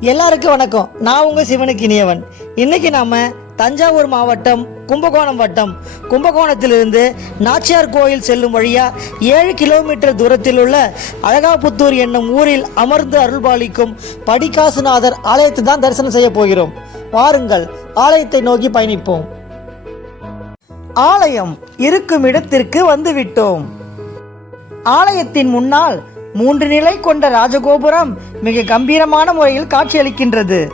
எல்லாருக்கும் வணக்கம். நான் உங்க சிவனுக்கு இனியவன். இன்னைக்கு நாம தஞ்சாவூர் மாவட்டம் கும்பகோணம் வட்டம். கும்பகோணத்திலிருந்து நாச்சியார் கோயில் செல்லும் வழியா ஏழு கிலோமீட்டர் தூரத்தில் உள்ள அழகாபுத்தூர் என்னும் ஊரில் அமர்ந்து அருள்பாலிக்கும் படிகாசுநாதர் ஆலயத்தை தான் தரிசனம் செய்ய போகிறோம். வாருங்கள் ஆலயத்தை நோக்கி பயணிப்போம். ஆலயம் இருக்கும் இடத்திற்கு வந்துவிட்டோம். ஆலயத்தின் முன்னால் மூன்று நிலை கொண்ட ராஜகோபுரம் மிக கம்பீரமான முறையில் காட்சியளிக்கின்றது.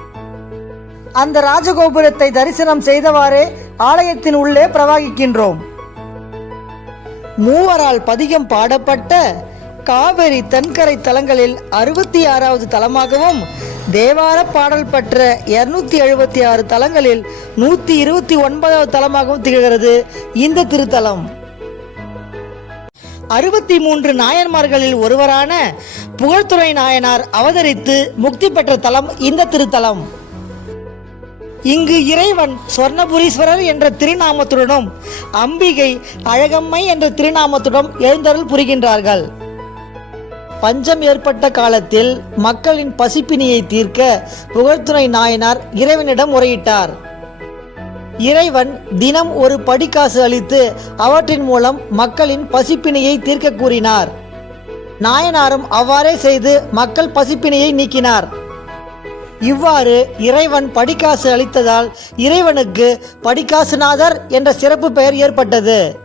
அந்த ராஜகோபுரத்தை தரிசனம் செய்தவாறே ஆலயத்தின் உள்ளே பிரவாகிக்கின்றோம். மூவரால் பதிகம் பாடப்பட்ட காவிரி தென்கரை தலங்களில் அறுபத்தி ஆறாவது தலமாகவும் தேவார பாடல் பெற்ற இருநூத்தி எழுபத்தி ஆறு தலங்களில் நூத்தி இருபத்தி ஒன்பதாவது தலமாகவும் திகழ்கிறது இந்த திருத்தலம். அறுபத்தி மூன்று நாயன்மார்களில் ஒருவரான புகழ்துறை நாயனார் அவதரித்து முக்தி பெற்ற தலம் இந்த திருத்தலம். இங்கு இறைவன் சொர்ணபுரீஸ்வரர் என்ற திருநாமத்துடனும் அம்பிகை அழகம்மை என்ற திருநாமத்துடன் எழுந்தருள் புரிகின்றார்கள். பஞ்சம் ஏற்பட்ட காலத்தில் மக்களின் பசிப்பினியை தீர்க்க புகழ்துறை நாயனார் இறைவனிடம் முறையிட்டார். இறைவன் தினம் ஒரு படிக்காசு அளித்து அவற்றின் மூலம் மக்களின் பசிப்பினியை தீர்க்க கூறினார். நாயனாரும் அவ்வாறே செய்து மக்கள் பசிப்பினியை நீக்கினார். இவ்வாறு இறைவன் படிக்காசு அளித்ததால் இறைவனுக்கு படிக்காசுநாதர் என்ற சிறப்பு பெயர் ஏற்பட்டது.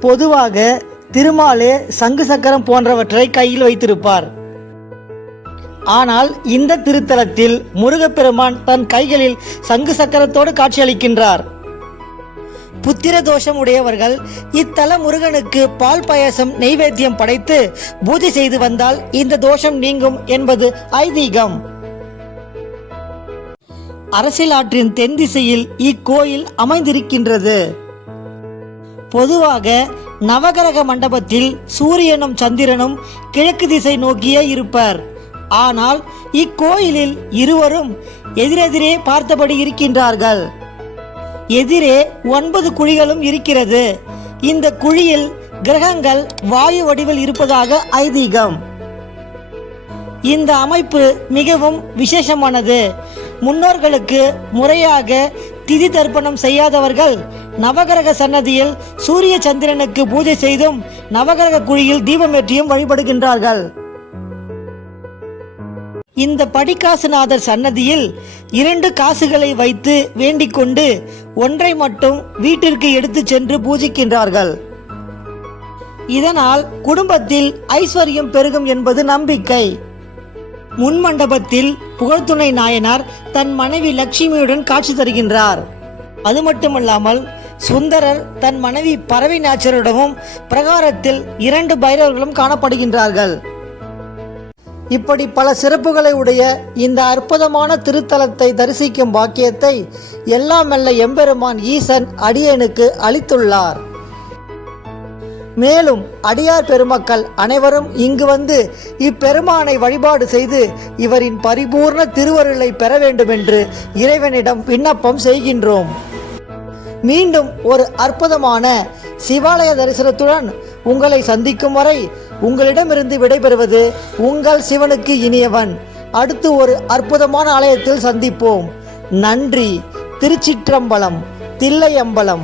பொதுவாக திருமாலே சங்கு சக்கரம் போன்றவற்றை கையில் வைத்திருப்பார். ஆனால் இந்த திருத்தலத்தில் முருகப்பெருமான் தன் கைகளில் சங்கு சக்கரத்தோடு காட்சியளிக்கின்றார். புத்திர தோஷம் உடையவர்கள் இத்தல முருகனுக்கு பால் பாயசம் நெய்வேத்தியம் படைத்து பூஜை செய்து வந்தால் இந்த தோஷம் நீங்கும் என்பது ஐதீகம். அரசியல் ஆற்றின் தென் திசையில் இக்கோயில் அமைந்திருக்கின்றது. பொதுவாக நவகிரக மண்டபத்தில் சூரியனும் சந்திரனும் கிழக்கு திசை நோக்கியே இருப்பர். ஆனால் இக்கோயிலில் இருவரும் எதிரெதிரே பார்த்தபடி இருக்கின்றார்கள். எதிரே ஒன்பது குழிகளும் இருக்கிறது. இந்த குழியில் கிரகங்கள் வாயு வடிவில் இருப்பதாக ஐதீகம். இந்த அமைப்பு மிகவும் விசேஷமானது. முன்னோர்களுக்கு முறையாக திதி தர்ப்பணம் செய்யாதவர்கள் நவகிரக சன்னதியில் சூரிய சந்திரனுக்கு பூஜை செய்தும் நவகிரக குழியில் தீபமேற்றியும் வழிபடுகின்றார்கள். இந்த படிக்காசுநாதர் சன்னதியில் இரண்டு காசுகளை வைத்து வேண்டிக்கொண்டு ஒன்றை மட்டும் வீட்டிற்கு எடுத்துச் சென்று பூஜிக்கின்றார்கள். இதனால் குடும்பத்தில் ஐஸ்வர்யம் பெருகும் என்பது நம்பிக்கை. முன் மண்டபத்தில் புகழ்துணை நாயனார் தன் மனைவி லட்சுமியுடன் காட்சி தருகின்றார். அது மட்டுமல்லாமல் சுந்தரர் தன் மனைவி பறவை நாச்சரிடமும் பிரகாரத்தில் இரண்டு பைரவர்களும் காணப்படுகின்றார்கள். இப்படி பல சிறப்புகளை உடைய இந்த அற்புதமான திருத்தலத்தை தரிசிக்கும் பாக்கியத்தை எல்லாம் மெல்ல எம்பெருமான் ஈசன் அடியனுக்கு அளித்துள்ளார். மேலும் அடியார் பெருமக்கள் அனைவரும் இங்கு வந்து இப்பெருமானை வழிபாடு செய்து இவரின் பரிபூர்ண திருவருளை பெற வேண்டும் என்று இறைவனிடம் விண்ணப்பம் செய்கின்றோம். மீண்டும் ஒரு அற்புதமான சிவாலய தரிசனத்துடன் உங்களை சந்திக்கும் வரை உங்களிடமிருந்து விடைபெறுவது உங்கள் சிவனுக்கு இனியவன். அடுத்து ஒரு அற்புதமான ஆலயத்தில் சந்திப்போம். நன்றி. திருச்சிற்றம்பலம் தில்லையம்பலம்.